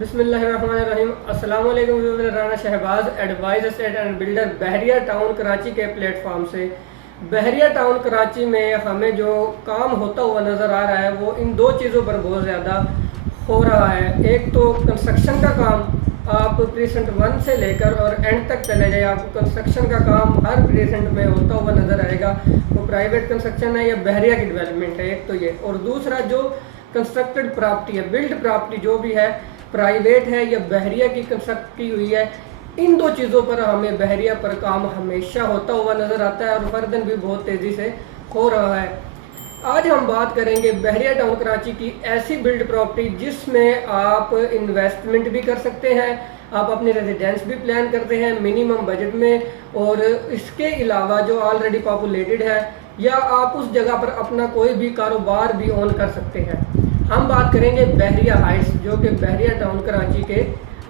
बिस्मिल्लाहिर्रहमानिर्रहीम। अस्सलाम वालेकुम। Rana Shahbaz advise estate and builder Bahria town Karachi के प्लेटफॉर्म से। बहरिया टाउन कराची में हमें जो काम होता हुआ नज़र आ रहा है वो इन दो चीज़ों पर बहुत ज़्यादा हो रहा है। एक तो कंस्ट्रक्शन का काम, आप प्रीसेंट 1 से लेकर और एंड तक चले जाए, आपको कंस्ट्रक्शन का काम हर प्रीसेंट में होता हुआ नज़र आएगा। वो प्राइवेट कंस्ट्रक्शन है या बहरिया की डेवलपमेंट है, एक तो ये। और दूसरा जो कंस्ट्रक्टेड प्रॉपर्टी है, बिल्ड प्रॉपर्टी जो भी है, प्राइवेट है या बहरिया की कंस्ट्रक्ट की हुई है, इन दो चीज़ों पर हमें बहरिया पर काम हमेशा होता हुआ नज़र आता है और फर्दन भी बहुत तेज़ी से हो रहा है। आज हम बात करेंगे बहरिया टाउन कराची की ऐसी बिल्ड प्रॉपर्टी जिसमें आप इन्वेस्टमेंट भी कर सकते हैं, आप अपनी रेजिडेंस भी प्लान करते हैं मिनिमम बजट में, और इसके अलावा जो ऑलरेडी पॉपुलेटेड है या आप उस जगह पर अपना कोई भी कारोबार भी ऑन कर सकते हैं। हम बात करेंगे बहरिया हाइट्स, जो कि बहरिया टाउन कराची के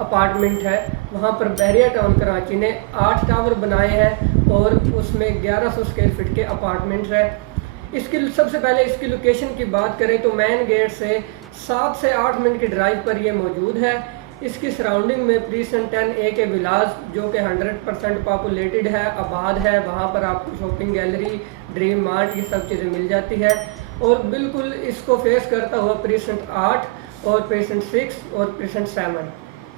अपार्टमेंट है। वहाँ पर बहरिया टाउन कराची ने 8 टावर बनाए हैं और उसमें 1100 स्क्वायर फीट के अपार्टमेंट्स है। इसकी सबसे पहले इसकी लोकेशन की बात करें तो मेन गेट से 7 से 8 मिनट की ड्राइव पर ये मौजूद है। इसकी सराउंडिंग में प्रीसेंट 10A के विलाज, जो कि 100% पॉपुलेटेड है, आबाद है। वहाँ पर आपको शॉपिंग गैलरी, ड्रीम मार्ट, ये सब चीज़ें मिल जाती है। और बिल्कुल इसको फेस करता हुआ प्रीसेंट 8 और प्रीसेंट 6 और प्रीसेंट 7,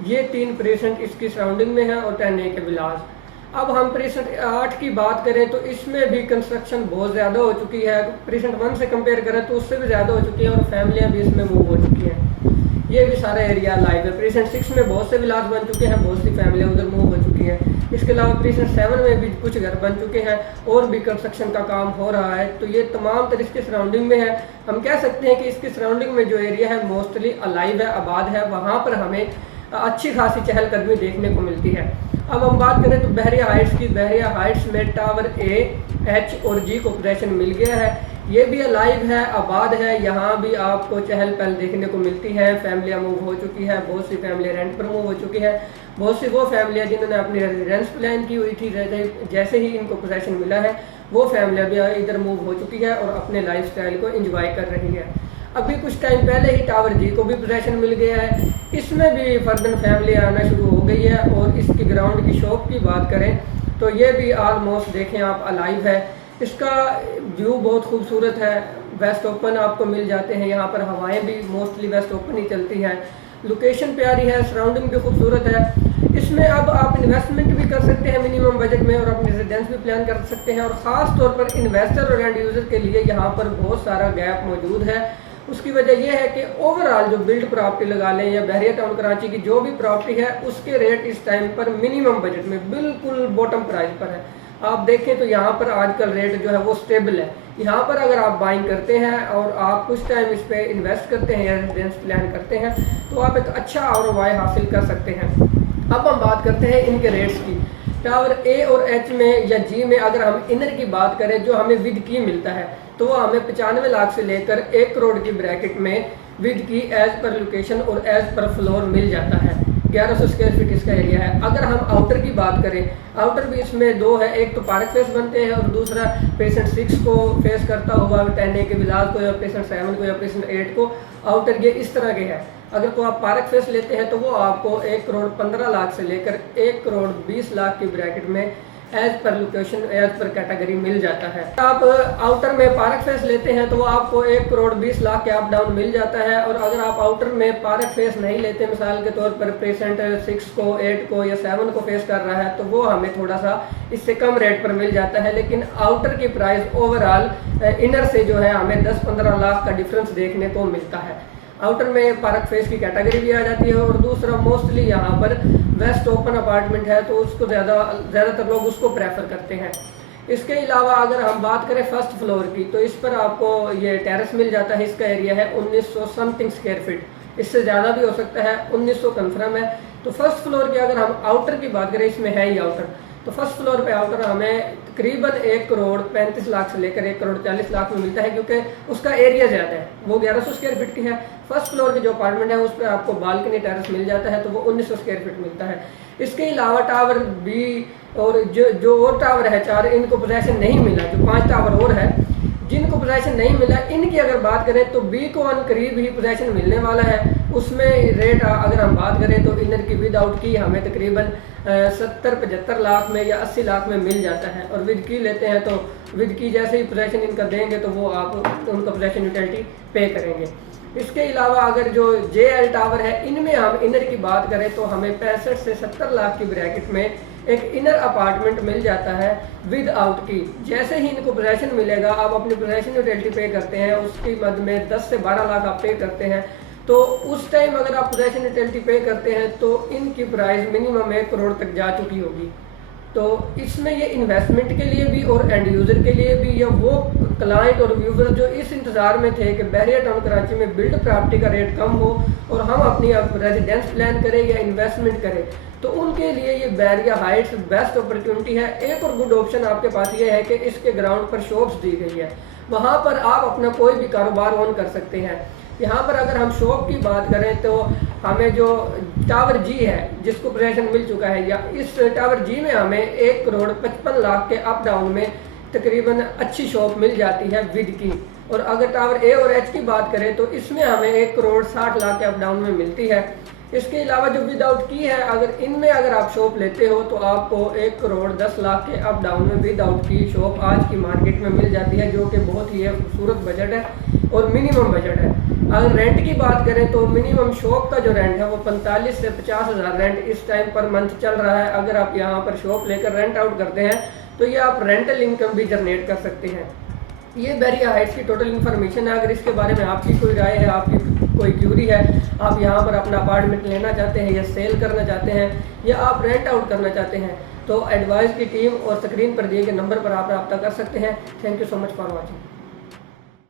ये 3 प्रीसेंट इसकी सराउंडिंग में है और 10A के विलाज। अब हम प्रीसेंट 8 की बात करें तो इसमें भी कंस्ट्रक्शन बहुत ज़्यादा हो चुकी है। प्रीसेंट 1 से कंपेयर करें तो उससे भी ज़्यादा हो चुकी है और फैमिलियाँ भी इसमें मूव हो चुकी हैं। ये भी सारा एरिया लाइव है। प्रीसेंट 6 में बहुत से विलास बन चुके हैं, बहुत सी फैमिलियाँ उधर मूव हो चुकी हैं। इसके अलावा प्रीसेंट 7 में भी कुछ घर बन चुके हैं और भी कंस्ट्रक्शन का काम हो रहा है। तो ये तमाम तरह इसके सराउंडिंग में है। हम कह सकते हैं कि इसकी सराउंडिंग में जो एरिया है मोस्टली अलाइव है, आबाद है। वहाँ पर हमें अच्छी खासी चहलकदमी देखने को मिलती है। अब हम बात करें तो बहरिया हाइट्स की। बहरिया हाइट्स में टावर A, H और G को पोजीशन मिल गया है। ये भी अलाइव है, आबाद है। यहाँ भी आपको चहल पहल देखने को मिलती है। फैमिलियाँ मूव हो चुकी है, बहुत सी फैमिलियाँ रेंट पर मूव हो चुकी है। बहुत सी वो फैमिलियाँ जिन्होंने अपनी रेजिडेंस प्लान की हुई थी, जैसे ही इनको पोजीशन मिला है वो फैमिलियाँ भी इधर मूव हो चुकी है और अपने लाइफस्टाइल को एंजॉय कर रही है। अभी कुछ टाइम पहले ही टावर G को भी पोजीशन मिल गया है। इसमें भी फर्दन फैमिली आना शुरू हो गई है। और इसकी ग्राउंड की शॉप की बात करें तो ये भी ऑलमोस्ट देखें आप अलाइव है। इसका व्यू बहुत खूबसूरत है। वेस्ट ओपन आपको मिल जाते हैं, यहाँ पर हवाएं भी मोस्टली वेस्ट ओपन ही चलती हैं। लोकेशन प्यारी है, सराउंडिंग भी खूबसूरत है। इसमें अब आप इन्वेस्टमेंट भी कर सकते हैं मिनिमम बजट में और अपनी रेजिडेंस भी प्लान कर सकते हैं। और ख़ास तौर पर इन्वेस्टर और एंड यूज़र के लिए यहाँ पर बहुत सारा गैप मौजूद है। उसकी वजह यह है कि ओवरऑल जो बिल्ड प्रॉपर्टी लगा लें या बहरिया टाउन कराची की जो भी प्रॉपर्टी है उसके रेट इस टाइम पर मिनिमम बजट में बिल्कुल बॉटम प्राइस पर है। आप देखें तो यहाँ पर आजकल रेट जो है वो स्टेबल है। यहाँ पर अगर आप बाइंग करते हैं और आप कुछ टाइम इस पर इन्वेस्ट करते हैं या रेजिडेंस प्लान करते हैं तो आप एक अच्छा ROI हासिल कर सकते हैं। अब हम बात करते हैं इनके रेट्स की। टावर A और H में या G में अगर हम इनर की बात करें जो हमें विद की मिलता है तो वो हमें 95 लाख से लेकर 1 करोड़ की ब्रैकेट में विद की एज पर लोकेशन और एज पर फ्लोर मिल जाता है। 1100 स्क्वायर फीट इसका एरिया है। अगर हम आउटर की बात करें, आउटर भी इसमें दो है, एक तो पार्क फेस बनते हैं और दूसरा पेशेंट 6 को फेस करता हुआ 10A के विलास को या पेशेंट 7 को या पेशेंट 8 को। आउटर ये इस तरह के है। अगर तो आप पार्क फेस लेते हैं तो वो आपको 1 करोड़ 15 लाख से लेकर 1 करोड़ 20 लाख की ब्रैकेट में as per location as per category मिल जाता है। आप आउटर में पार्क फेस लेते हैं तो वो आपको 1 करोड़ 20 लाख के अप डाउन मिल जाता है। और अगर आप आउटर में पार्क फेस नहीं लेते, मिसाल के तौर पर पेशेंट 6 को 8 को या 7 को फेस कर रहा है तो वो हमें थोड़ा सा इससे कम रेट पर मिल जाता है। लेकिन आउटर की प्राइस ओवरऑल इनर से जो है हमें 10-15 लाख का डिफरेंस देखने को मिलता है। आउटर में पार्क फेस की कैटेगरी भी आ जाती है और दूसरा मोस्टली यहाँ पर वेस्ट ओपन अपार्टमेंट है तो उसको ज़्यादातर लोग उसको प्रेफर करते हैं। इसके अलावा अगर हम बात करें फर्स्ट फ्लोर की तो इस पर आपको ये टेरेस मिल जाता है। इसका एरिया है 1900 समथिंग स्क्वायर फीट, इससे ज़्यादा भी हो सकता है, 1900 कन्फर्म है। तो फर्स्ट फ्लोर की अगर हम आउटर की बात करें, इसमें है ही आउटर, तो फर्स्ट फ्लोर पे आउटर हमें तकरीबन 1 करोड़ 35 लाख से लेकर 1 करोड़ 40 लाख में मिलता है क्योंकि उसका एरिया ज़्यादा है। वो 1100 स्क्वायर फीट की है। फर्स्ट फ्लोर की जो अपार्टमेंट है उस पर आपको बालकनी टेरेस मिल जाता है तो वो 1900 स्क्वायर फीट मिलता है। इसके अलावा टावर B और जो और टावर है 4, इनको पोजीशन नहीं मिला। जो 5 टावर और है जिनको पोजीशन नहीं मिला, इनकी अगर बात करें तो बी को करीब ही पोजीशन मिलने वाला है। उसमें रेट अगर हम बात करें तो इनर की विद आउट की हमें तकरीबन 70-75 लाख में या 80 लाख में मिल जाता है। और विद की लेते हैं तो विद की जैसे ही पोजेसन इनका देंगे तो वो आप उनका पोजेसन यूटिलिटी पे करेंगे। इसके अलावा अगर जो JL टावर है इनमें हम इनर की बात करें तो हमें 65 से 70 लाख की ब्रैकेट में एक इनर अपार्टमेंट मिल जाता है विद आउट की। जैसे ही इनको पोजेसन मिलेगा आप अपनी पोजेसन यूटिलिटी पे करते हैं, उसकी मद में 10 से 12 लाख आप पे करते हैं, तो उस टाइम अगर आप पोजेसन यूटिलिटी पे करते हैं तो इनकी प्राइस मिनिमम 1 करोड़ तक जा चुकी होगी। तो इसमें ये इन्वेस्टमेंट के लिए भी और एंड यूज़र के लिए भी, या वो क्लाइंट और व्यूवर जो इस इंतज़ार में थे कि बहरिया टाउन कराची में बिल्ड प्रॉपर्टी का रेट कम हो और हम अपनी रेजिडेंस प्लान करें या इन्वेस्टमेंट करें, तो उनके लिए ये बहरिया हाइट्स बेस्ट अपॉर्चुनिटी है। एक और गुड ऑप्शन आपके पास ये है कि इसके ग्राउंड पर शॉप्स दी गई है, वहाँ पर आप अपना कोई भी कारोबार ऑन कर सकते हैं। यहाँ पर अगर हम शॉप की बात करें तो हमें जो टावर जी है जिसको पोजेसन मिल चुका है, या इस टावर जी में हमें 1 करोड़ 55 लाख के अप डाउन में तकरीबन अच्छी शॉप मिल जाती है विद की। और अगर टावर ए और एच की बात करें तो इसमें हमें 1 करोड़ 60 लाख के अप डाउन में मिलती है। इसके अलावा जो विदाउट की है, इनमें अगर आप शॉप लेते हो तो आपको 1 करोड़ 10 लाख के अप डाउन में विदाउट की शॉप आज की मार्केट में मिल जाती है, जो कि बहुत ही खूबसूरत बजट है और मिनिमम बजट है। अगर रेंट की बात करें तो मिनिमम शॉप का जो रेंट है वो 45 से 50 हज़ार रेंट इस टाइम पर मंथ चल रहा है। अगर आप यहाँ पर शॉप लेकर रेंट आउट करते हैं तो ये आप रेंटल इनकम भी जनरेट कर सकते हैं। ये बहरिया हाइट्स की टोटल इन्फॉर्मेशन है। अगर इसके बारे में आपकी कोई राय है, आपकी कोई क्यूरी है, आप यहाँ पर अपना अपार्टमेंट लेना चाहते हैं या सेल करना चाहते हैं या आप रेंट आउट करना चाहते हैं, तो एडवाइस की टीम और स्क्रीन पर दिए गए नंबर पर आप रब्ता कर सकते हैं। Thank you so much for watching.